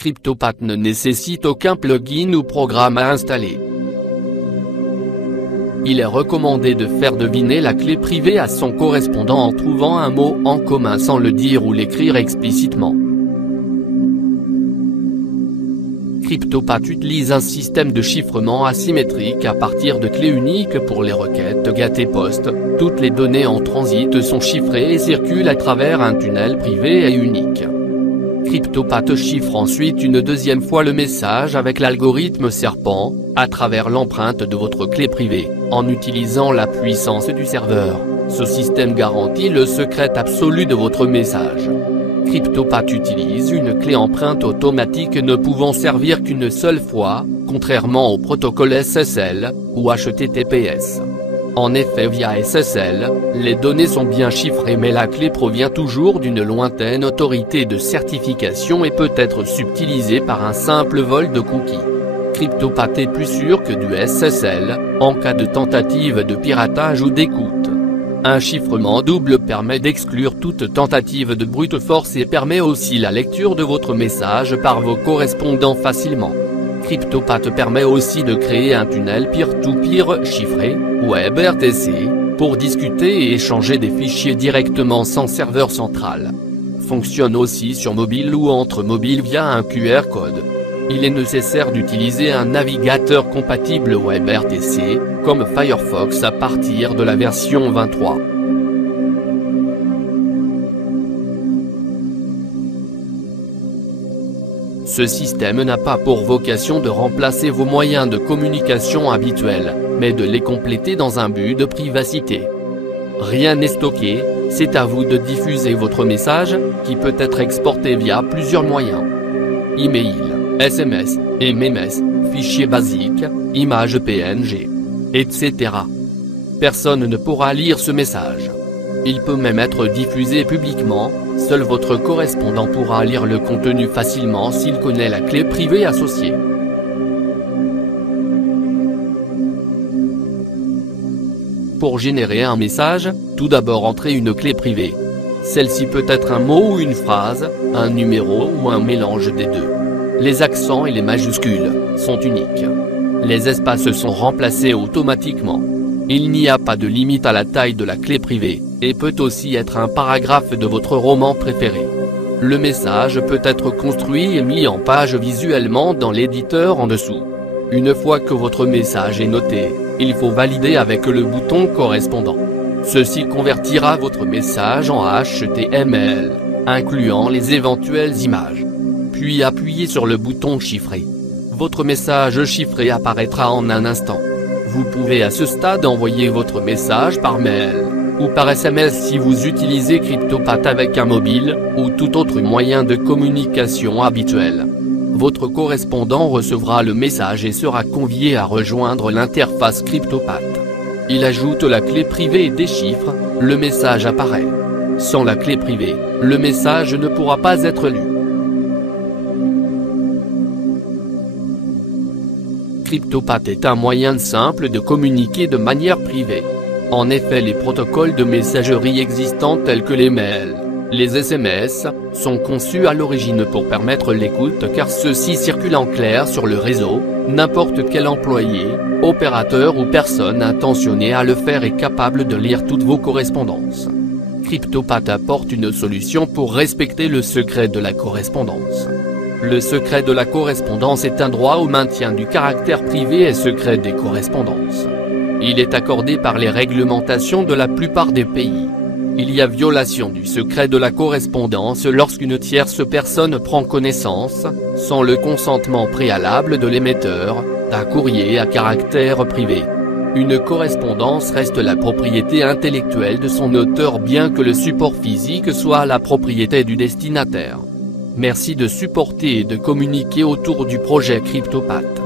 CryptoPath ne nécessite aucun plugin ou programme à installer. Il est recommandé de faire deviner la clé privée à son correspondant en trouvant un mot en commun sans le dire ou l'écrire explicitement. CryptoPath utilise un système de chiffrement asymétrique à partir de clés uniques pour les requêtes GET et POST. Toutes les données en transit sont chiffrées et circulent à travers un tunnel privé et unique. CryptoPath chiffre ensuite une deuxième fois le message avec l'algorithme Serpent, à travers l'empreinte de votre clé privée, en utilisant la puissance du serveur. Ce système garantit le secret absolu de votre message. CryptoPath utilise une clé empreinte automatique ne pouvant servir qu'une seule fois, contrairement au protocole SSL, ou HTTPS. En effet, via SSL, les données sont bien chiffrées mais la clé provient toujours d'une lointaine autorité de certification et peut être subtilisée par un simple vol de cookies. CryptoPath est plus sûr que du SSL, en cas de tentative de piratage ou d'écoute. Un chiffrement double permet d'exclure toute tentative de brute force et permet aussi la lecture de votre message par vos correspondants facilement. CryptoPath permet aussi de créer un tunnel peer-to-peer chiffré, WebRTC, pour discuter et échanger des fichiers directement sans serveur central. Fonctionne aussi sur mobile ou entre mobiles via un QR code. Il est nécessaire d'utiliser un navigateur compatible WebRTC, comme Firefox à partir de la version 23. Ce système n'a pas pour vocation de remplacer vos moyens de communication habituels, mais de les compléter dans un but de privacité. Rien n'est stocké, c'est à vous de diffuser votre message, qui peut être exporté via plusieurs moyens. Email, SMS, MMS, fichiers basiques, images PNG, etc. Personne ne pourra lire ce message. Il peut même être diffusé publiquement, seul votre correspondant pourra lire le contenu facilement s'il connaît la clé privée associée. Pour générer un message, tout d'abord entrez une clé privée. Celle-ci peut être un mot ou une phrase, un numéro ou un mélange des deux. Les accents et les majuscules sont uniques. Les espaces sont remplacés automatiquement. Il n'y a pas de limite à la taille de la clé privée, et peut aussi être un paragraphe de votre roman préféré. Le message peut être construit et mis en page visuellement dans l'éditeur en dessous. Une fois que votre message est noté, il faut valider avec le bouton correspondant. Ceci convertira votre message en HTML, incluant les éventuelles images. Puis appuyez sur le bouton chiffrer. Votre message chiffré apparaîtra en un instant. Vous pouvez à ce stade envoyer votre message par mail, ou par SMS si vous utilisez CryptoPath avec un mobile, ou tout autre moyen de communication habituel. Votre correspondant recevra le message et sera convié à rejoindre l'interface CryptoPath. Il ajoute la clé privée et déchiffre, le message apparaît. Sans la clé privée, le message ne pourra pas être lu. CryptoPath est un moyen simple de communiquer de manière privée. En effet, les protocoles de messagerie existants tels que les mails, les SMS, sont conçus à l'origine pour permettre l'écoute car ceux-ci circulent en clair sur le réseau. N'importe quel employé, opérateur ou personne intentionnée à le faire est capable de lire toutes vos correspondances. CryptoPath apporte une solution pour respecter le secret de la correspondance. Le secret de la correspondance est un droit au maintien du caractère privé et secret des correspondances. Il est accordé par les réglementations de la plupart des pays. Il y a violation du secret de la correspondance lorsqu'une tierce personne prend connaissance, sans le consentement préalable de l'émetteur, d'un courrier à caractère privé. Une correspondance reste la propriété intellectuelle de son auteur bien que le support physique soit la propriété du destinataire. Merci de supporter et de communiquer autour du projet CryptoPath.